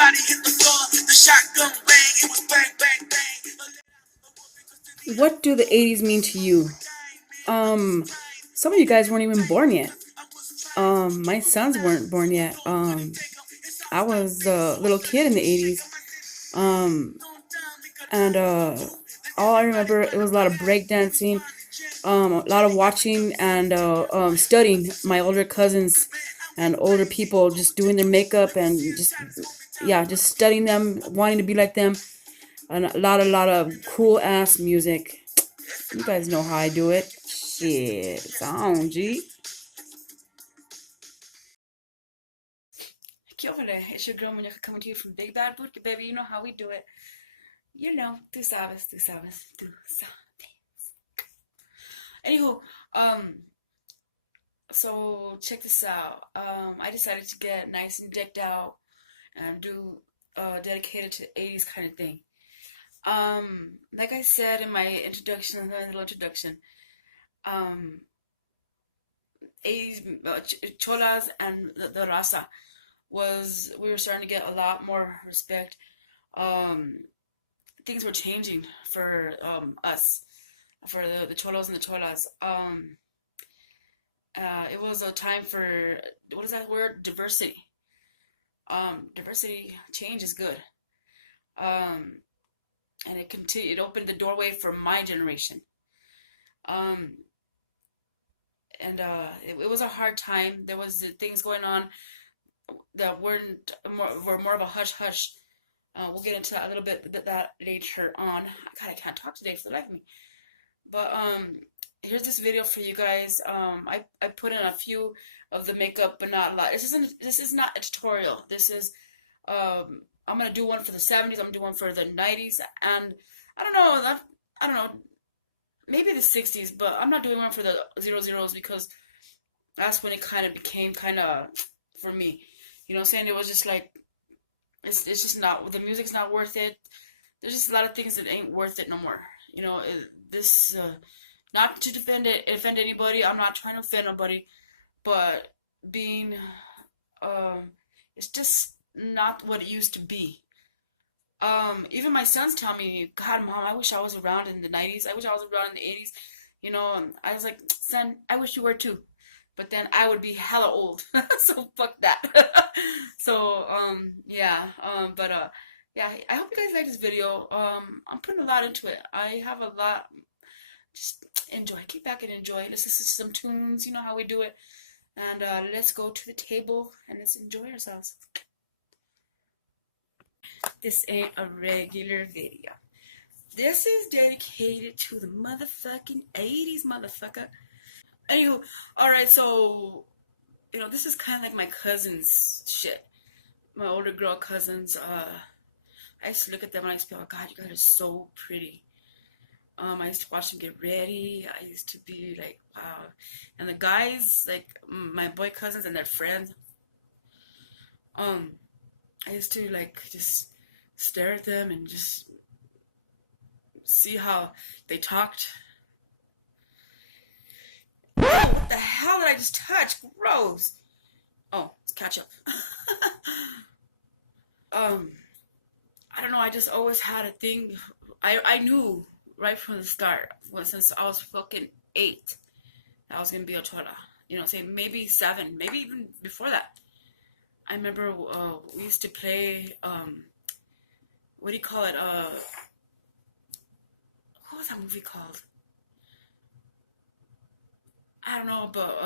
Everybody hit the floor. The shotgun rang. It was bang, bang, bang. What do the 80s mean to you? Some of you guys weren't even born yet. My sons weren't born yet. I was a little kid in the 80s. Um, and all I remember, it was a lot of breakdancing, a lot of watching and studying my older cousins and older people, just doing their makeup and just, yeah, just studying them, wanting to be like them, and a lot of cool ass music. You guys know how I do it. Shit, sound G. Kia ora, it's your girl Muneca coming to you from Big Bad Bootke, baby. You know how we do it. You know, tu sabes, tu sabes, tu sabes. Anywho, so check this out. I decided to get nice and decked out and do dedicated to the 80s kind of thing. Like I said in my introduction, the little introduction, um, 80s Cholas and the Raza we were starting to get a lot more respect. Um, Things were changing for us, for the Cholos and the Cholas. It was a time for, what is that word? Diversity. Diversity change is good. Um, and it opened the doorway for my generation. Um, it was a hard time. There was things going on that were more of a hush hush. We'll get into that a little bit that later on. God, I can't talk today for the life of me. But here's this video for you guys. I put in a few of the makeup, but not a lot. This is not a tutorial. This is I'm gonna do one for the 70s. I'm gonna do one for the 90s, and I don't know. I don't know. Maybe the 60s, but I'm not doing one for the 00s because that's when it kind of became kind of for me. You know what I'm saying? It was just like it's just not, the music's not worth it. There's just a lot of things that ain't worth it no more. You know, this not to offend anybody. I'm not trying to offend nobody, but being it's just not what it used to be. Even my sons tell me, God, mom, I wish I was around in the 90s. I wish I was around in the 80s. You know, and I was like, son, I wish you were too. But then I would be hella old. So fuck that. So, yeah. Yeah, I hope you guys like this video. I'm putting a lot into it. I have a lot. Just enjoy. Kick back and enjoy. Let's listen to some tunes. You know how we do it. And let's go to the table and let's enjoy ourselves. This ain't a regular video. This is dedicated to the motherfucking 80s, motherfucker. Anywho, alright, so, you know, this is kind of like my cousin's shit. My older girl cousins, I used to look at them and I used to be like, oh, God, you guys are so pretty. I used to watch them get ready. I used to be like, wow. And the guys, like my boy cousins and their friends, I used to like just stare at them and just see how they talked. Oh, what the hell did I just touch? Gross. Oh, it's ketchup. I don't know. I just always had a thing. I knew right from the start, since I was fucking 8, that I was gonna be a Chola. You know, say maybe 7, maybe even before that. I remember we used to play. What do you call it? What was that movie called? I don't know, but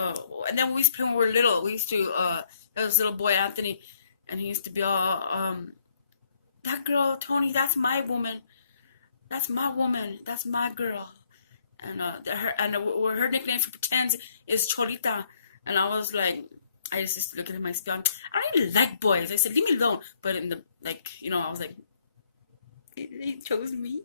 and then we used to play when we were little. We used to there was this little boy Anthony, and he used to be all that girl Tony, that's my woman, that's my woman, that's my girl, and her nickname for pretends is Cholita, and I was like, I just used to look at him, I don't even like boys. I said, leave me alone. But in the, like, you know, I was like, he chose me.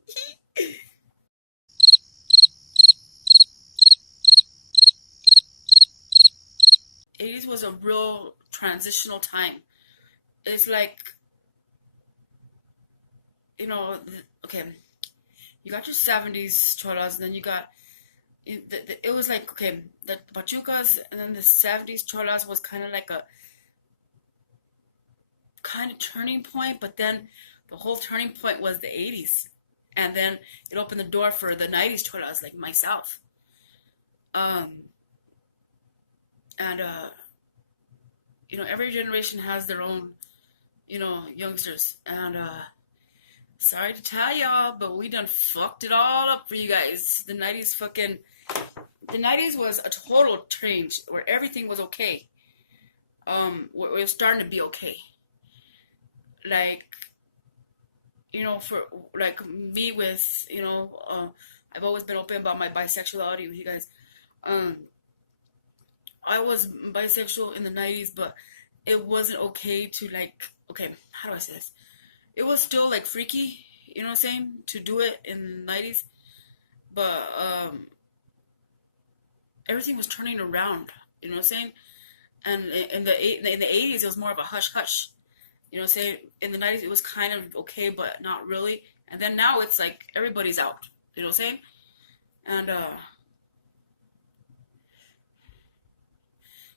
80s was a real transitional time. It's like, you know, okay, you got your 70s cholas, and then you got, it was like, okay, the pachucas, and then the 70s cholas was kind of like kind of turning point, but then the whole turning point was the 80s. And then it opened the door for the 90s Cholas, like myself. Um, and, every generation has their own, youngsters. And, sorry to tell y'all, but we done fucked it all up for you guys. The 90s was a total change where everything was okay. We're starting to be okay. Like, for like me with, I've always been open about my bisexuality with you guys. Um, I was bisexual in the 90s, but it wasn't okay to okay, how do I say this? It was still like freaky, you know what I'm saying, to do it in the 90s, but everything was turning around, you know what I'm saying? And in the 80s, it was more of a hush hush. You know what I'm saying? In the 90s, it was kind of okay, but not really. And then now it's like everybody's out. You know what I'm saying? And,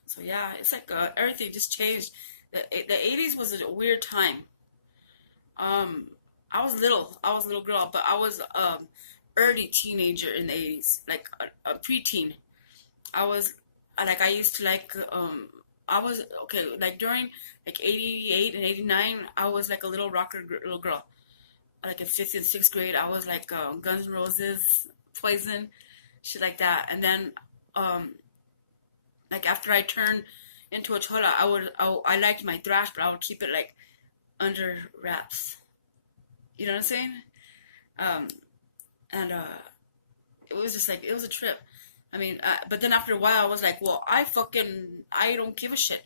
so yeah, it's like everything just changed. The 80s was a weird time. Um, I was a little girl, but I was early teenager in the 80s, like a preteen. I was, I used to I was, okay, like during, 88 and 89, I was like a little rocker little girl. Like in 5th and 6th grade, I was like Guns N' Roses, Poison, shit like that. And then, um, like after I turned into a chola, I liked my thrash, but I would keep it like under wraps. You know what I'm saying? Um, and it was just like, it was a trip. I mean, but then after a while, I was like, well, I don't give a shit.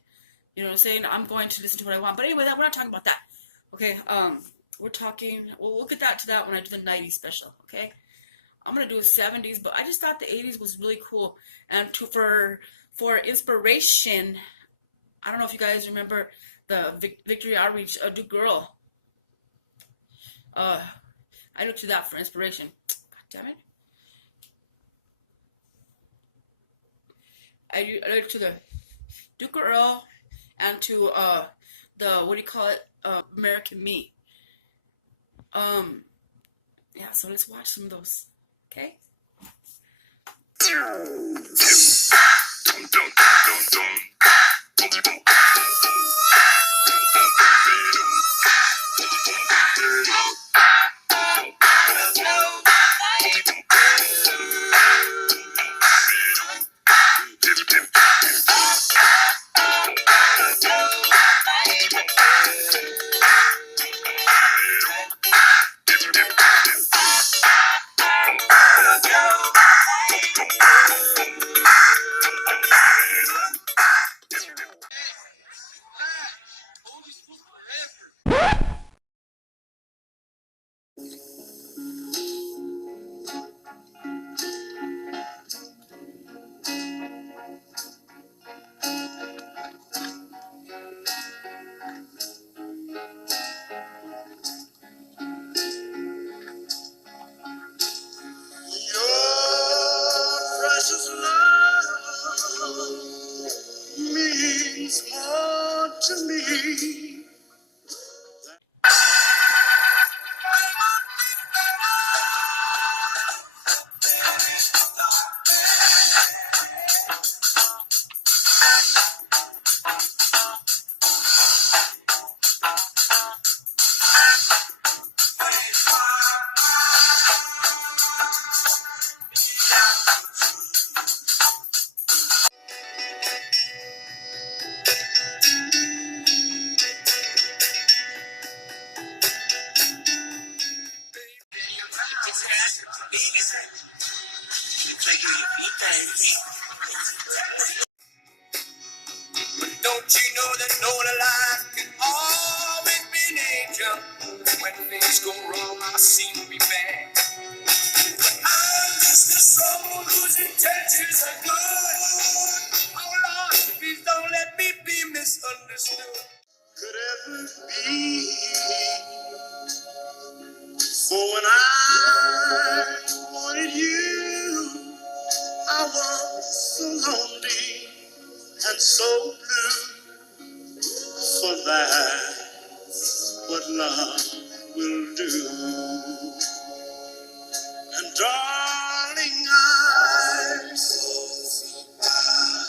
You know what I'm saying? I'm going to listen to what I want. But anyway, we're not talking about that. Okay, we'll get to that when I do the 90s special, okay? I'm going to do the 70s, but I just thought the 80s was really cool. And for inspiration, I don't know if you guys remember the Victory Outreach Do Girl. I looked to that for inspiration. God damn it. I looked to the Do Girl and to the, what do you call it, American Me. Yeah, so let's watch some of those, okay? Your precious love means more to me. Don't you know that no life can always be an angel? When things go wrong, I seem to be bad. I'm just a soul whose intentions are good. Oh Lord, please don't let me be misunderstood. Could ever be. For when I wanted you, I was so lonely and so blue for that. love will do. And darling, I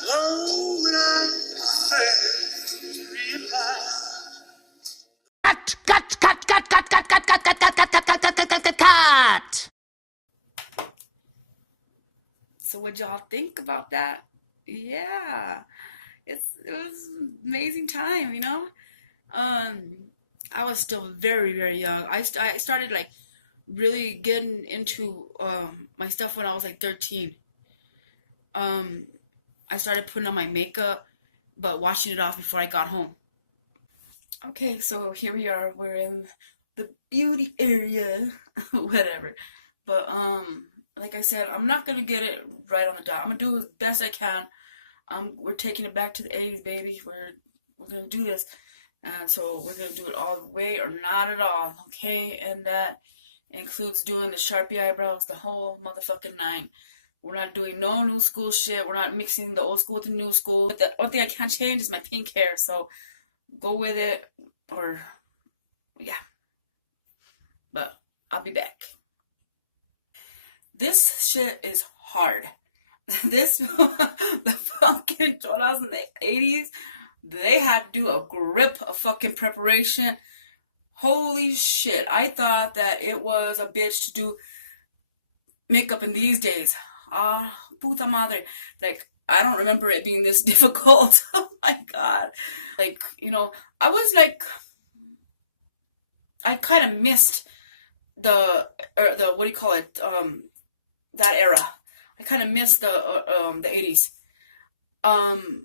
know when I first realized. Cut. So what y'all think about that? Yeah, it was an amazing time, you know. I was still very very young. I started like really getting into my stuff when I was like 13. Um, I started putting on my makeup, but washing it off before I got home. Okay, so here we are. We're in the beauty area, whatever. But like I said, I'm not gonna get it right on the dot. I'm gonna do as best I can. We're taking it back to the 80s, baby. We're gonna do this, and so we're gonna do it all the way or not at all, okay? And that includes doing the Sharpie eyebrows, the whole motherfucking nine. We're not doing no new school shit. We're not mixing the old school with the new school. But the only thing I can't change is my pink hair, so go with it, or yeah. But I'll be back. This shit is hard. This the fucking Cholas in the 80s, they had to do a grip of fucking preparation. Holy shit. I thought that it was a bitch to do makeup in these days. Puta madre. Like, I don't remember it being this difficult. Oh my god. Like, you know, I was like, I kind of missed the what do you call it? That era. I kind of missed the 80s. I'm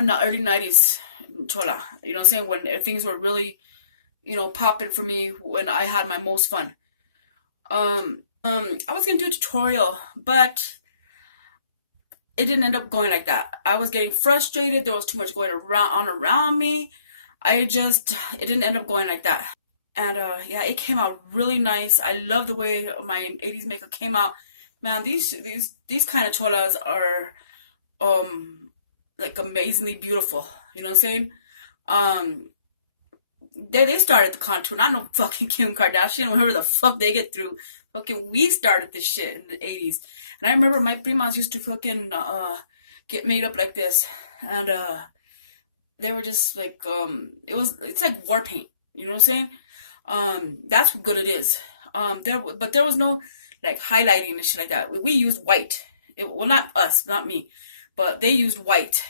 in the early 90s Chola. You know what I'm saying? When things were really, you know, popping for me, when I had my most fun. I was gonna do a tutorial, but it didn't end up going like that. I was getting frustrated. There was too much going around me. It didn't end up going like that. And yeah, it came out really nice. I love the way my 80s makeup came out. Man, these kind of cholas are like amazingly beautiful. You know what I'm saying? They started the contour, not no fucking Kim Kardashian, whatever the fuck they get through. Fucking we started this shit in the 80s. And I remember my primas used to fucking get made up like this. And they were just like it's like war paint. You know what I'm saying? That's what good it is. But there was no like highlighting and shit like that. We used white. Well, not us, not me, but they used white.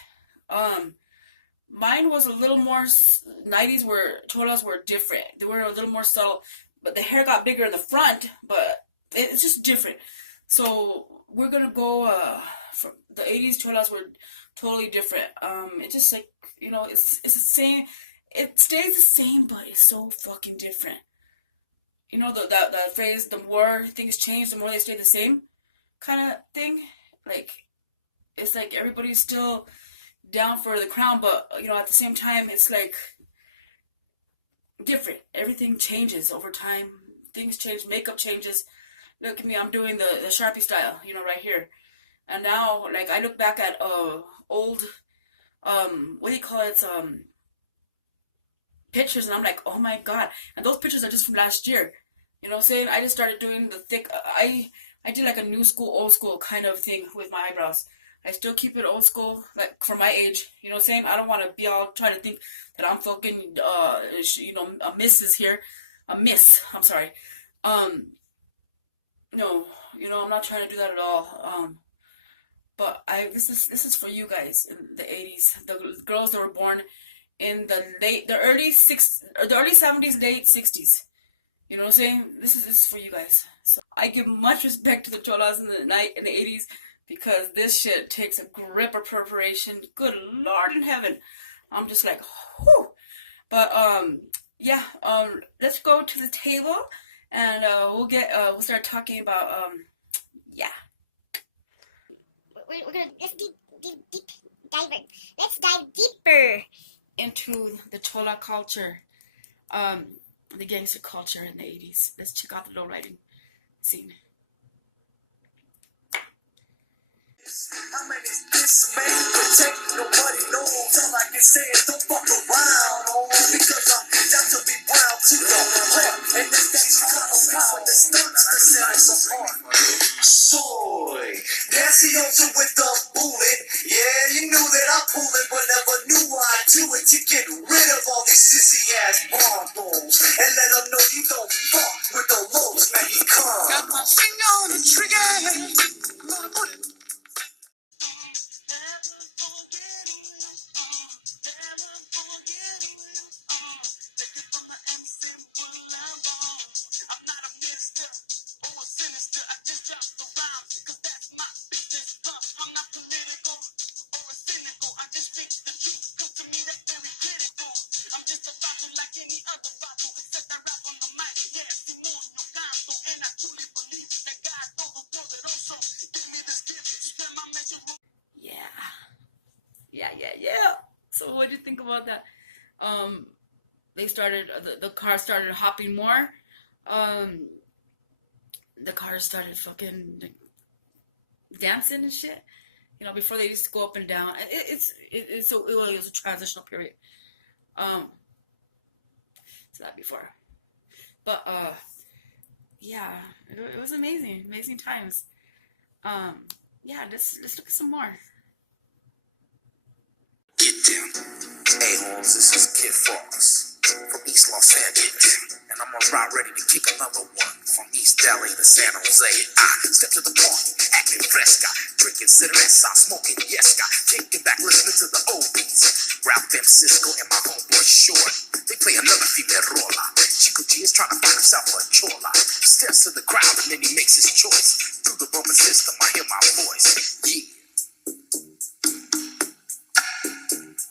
Mine was a little more 90s where cholas were different. They were a little more subtle, but the hair got bigger in the front, but it's just different. So we're gonna go from the 80s cholas were totally different. It's just like, you know, it's the same. It stays the same, but it's so fucking different. You know the phrase, the more things change, the more they stay the same, kind of thing. Like, it's like everybody's still down for the crown, but you know, at the same time, it's like different. Everything changes over time. Things change. Makeup changes. Look at me. I'm doing the Sharpie style. You know, right here. And now, like, I look back at old what do you call it? Pictures, and I'm like, oh my god. And those pictures are just from last year. You know what I'm saying? I just started doing the thick. I did like a new school, old school kind of thing with my eyebrows. I still keep it old school, like for my age. You know what I'm saying? I don't want to be all trying to think that I'm fucking, you know, a missus here, a miss. I'm sorry. No, you know, I'm not trying to do that at all. But this is for you guys in the 80s, the girls that were born in the early 70s, late 60s. You know what I'm saying? This is for you guys. So I give much respect to the cholas in the 80s. Because this shit takes a grip of preparation. Good Lord in heaven. I'm just like, whew. But, yeah, let's go to the table and, we'll start talking about, yeah. We're gonna, let's dive deeper into the Chola culture, the gangster culture in the 80s. Let's check out the low riding scene. How many this man protect? Nobody knows. All I can say is don't fuck around, oh, because I'm down to be Give all these sissy ass bonbons and let them know you don't fuck with the most Mexican. Got my finger on the trigger. Yeah. So what do you think about that? They started the car started hopping more. Um, the cars started fucking like, dancing and shit. You know, before they used to go up and down. It was a transitional period. To that before, but yeah, it was amazing times. Yeah, let's look at some more. Get down. Hey, Holmes, this is Kid Flores from East Los Angeles. And I'm about ready to kick another one from East LA to San Jose. I step to the party, acting fresca, drinking cerveza, smoking yesca, kicking back, listening to the oldies. Ralph M. Cisco and my homeboy Short. They play another female rola. Chico G is trying to find himself a chola. Steps to the crowd and then he makes his choice. Through the bumper system, I hear my voice. Yeah.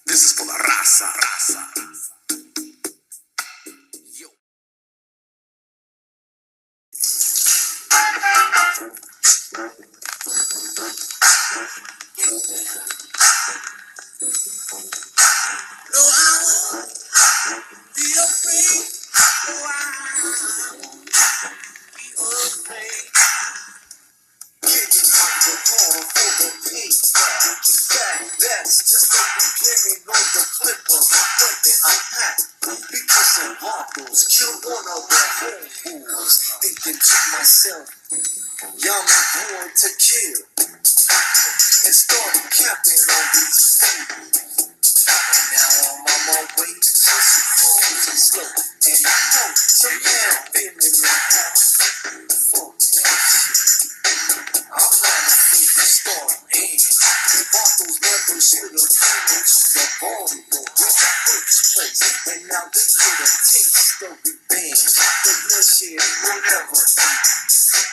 This is for la raza. Yo. No, I won't be afraid. No, I won't be afraid. Kicking out the corner for the pain. In fact, that's just like the beginning of the clipper. When they unpack, because and Broncos kill one of their homeboys. Thinking to myself, y'all my boy to kill. And start capping on these fools. And now I'm on my way to some fools and slow. And I know some man feeling the house. Fuck that shit. I'm not afraid to start hands. Broncos never should have came into the Baltimore in the first place. And now they get a taste of revenge. The bloodshed will never end.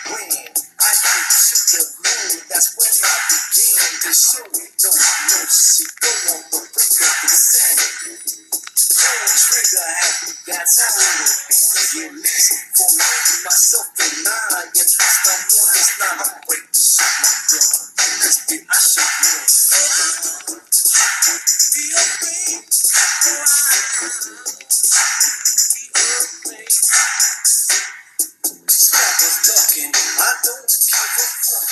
When I get to the moon, that's when I begin to show it no mercy. Go on the brink of insanity. Pull trigger happy, that's how it'll be. At least for me, myself and I, at least I know it's not a break to shoot my gun. Cause then I should run. Be afraid. Scrappers ducking, I don't give a fuck.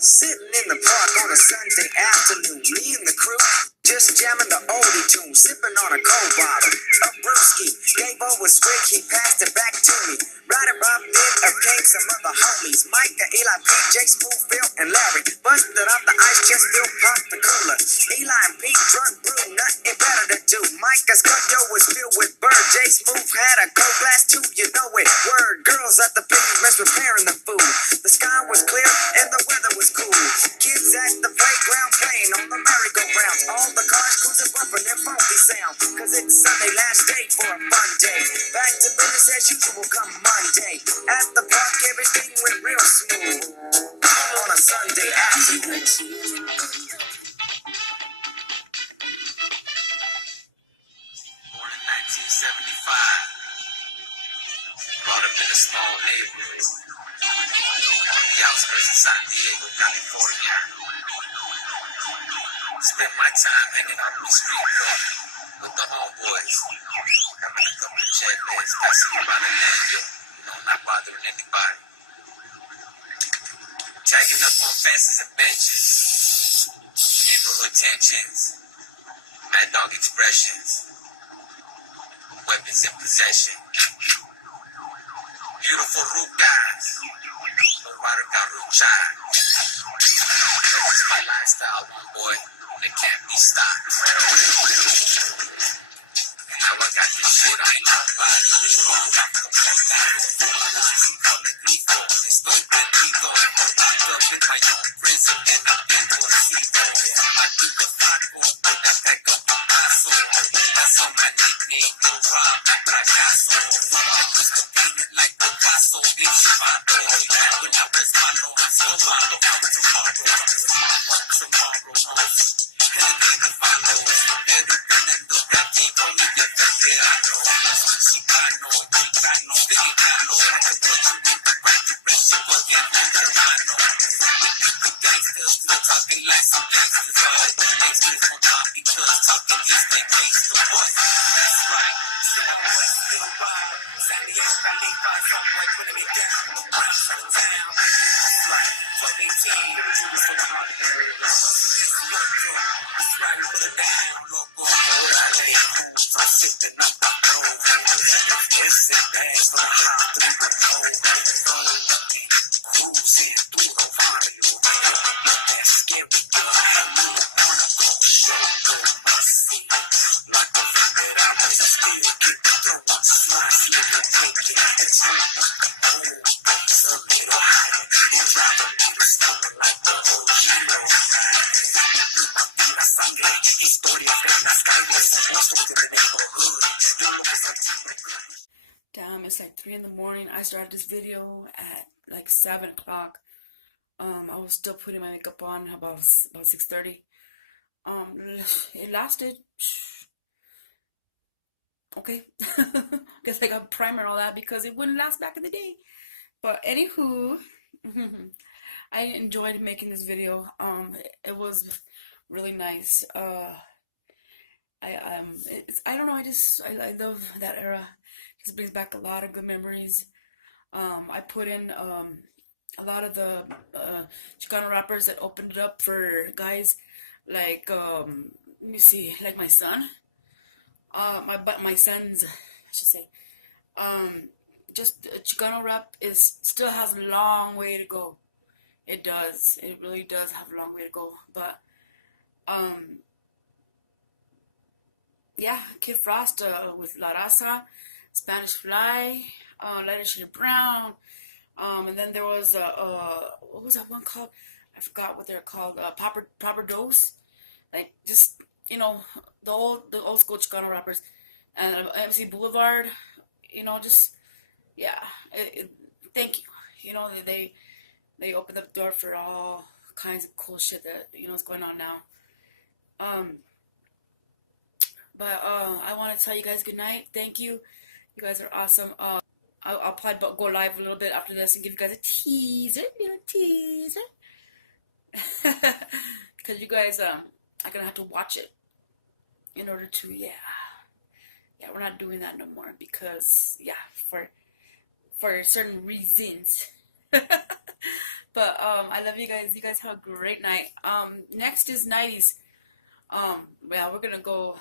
Sitting in the park on a Sunday afternoon, me and the crew just jamming the oldie tune, sipping on a cold bottle. A brewski gave over a swig, he passed it back to me. Right about then, up came some other homies, Micah, Eli, PJ, Smooth, Phil, and Larry. Busted up the ice chest, Phil popped the cooler. Eli and Pete drunk brew, nothing better to do. Micah's cup, yo, was filled with bird. J Smooth had a cold glass too, you know it. Word, girls at the picnic mess preparing the food. The sky was clear and the weather was cool. Kids at the playground playing on the merry-go-rounds. All the cars cruising bumping their funky sound. Cause it's Sunday, last day for a fun day. Back to business as usual come Monday. At the park, everything went real smooth. On a Sunday afternoon. Born in 1975. Brought up in a small neighborhood. On the outskirts of San Diego, California. Spent my time hanging out on the street corner with the homeboys. Having a couple of chat beds, passing around the land, not bothering anybody. Tagging up on fences and benches. Neighborhood tensions. Mad dog expressions, weapons in possession. Beautiful rugas, water garucha. It's my lifestyle, boy. It can't be stopped. Now I got this shit, I ain't talking about it. Damn, it's like 3 in the morning. I started this video at like 7 o'clock. I was still putting my makeup on about 6:30. It lasted. Okay. Guess I got primer and all that because it wouldn't last back in the day. But anywho, I enjoyed making this video. It was really nice. I don't know. I love that era. It just brings back a lot of good memories. I put in a lot of the Chicano rappers that opened it up for guys like let me see, like my son. My sons, I should say. Just Chicano rap still has a long way to go. It does. It really does have a long way to go. But yeah, Kid Frost with La Raza, Spanish Fly, Lighter Shade of Brown, and then there was what was that one called? I forgot what they're called. Proper Dose, like just the old school Chicano rappers, and MC Boulevard, just yeah. Thank you. They opened up the door for all kinds of cool shit that is going on now. But I want to tell you guys good night. Thank you. You guys are awesome. I'll probably go live a little bit after this and give you guys a little teaser. Because you guys are going to have to watch it in order to, yeah, we're not doing that no more because, yeah, for certain reasons. But I love you guys. You guys have a great night. Next is 90s. Yeah, we're gonna go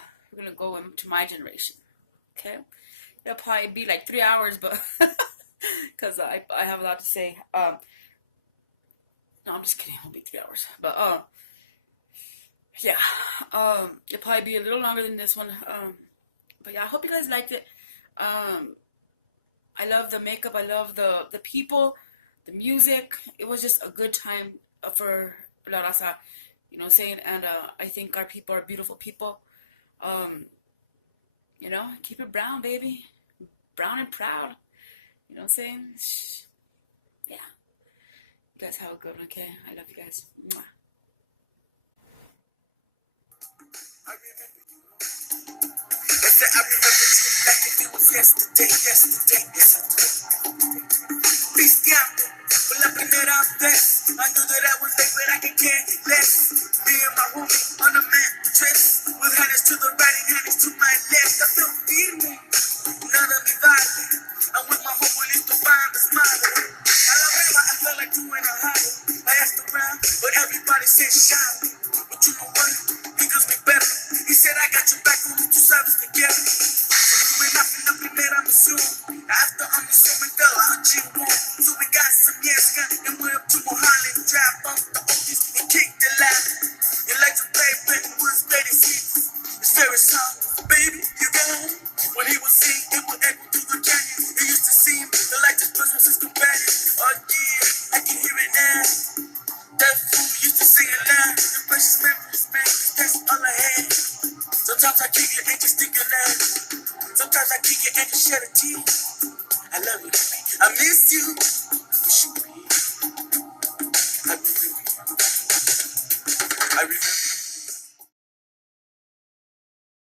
into my generation. Okay, it'll probably be like 3 hours, but because I have a lot to say. No, I'm just kidding. It won't be 3 hours, but yeah, it'll probably be a little longer than this one. But yeah, I hope you guys liked it. I love the makeup. I love the people, the music. It was just a good time for La Raza. You know what I'm saying? And I think our people are beautiful people. Keep it brown, baby. Brown and proud. You know what I'm saying? Yeah. You guys have a good one, okay? I love you guys. Mwah. I remember you like if it was yesterday. Cristiano, por la primera vez. I knew that I was late, but I could care less. Me and my homie on a mattress, with hands to the right and hands to my left. I feel firme, nada me vale. I'm with my homie, listo para desmadre. A la breva, I felt like doing a hollow. I asked around, but everybody said shy. But you know what? He does me better. He said I got service together. So we went up and up, we met on the Zoom. After I'm the show, we fell out, you won't. So we got some yes gun and went up to Mohali, drive up the oldies and kicked the loud. Electric pavement was ready seats. His favorite song, baby, you got it. When he would sing, it would echo through the canyon. It used to seem like this person was his companion. Oh yeah, I can hear it now. That fool used to sing it loud. The precious memories, man, 'cause that's all I had. Sometimes I kick it and just think of that. Sometimes I kick it and just shed a tear. I love you, baby. I miss you. I wish you were here. I remember you. I remember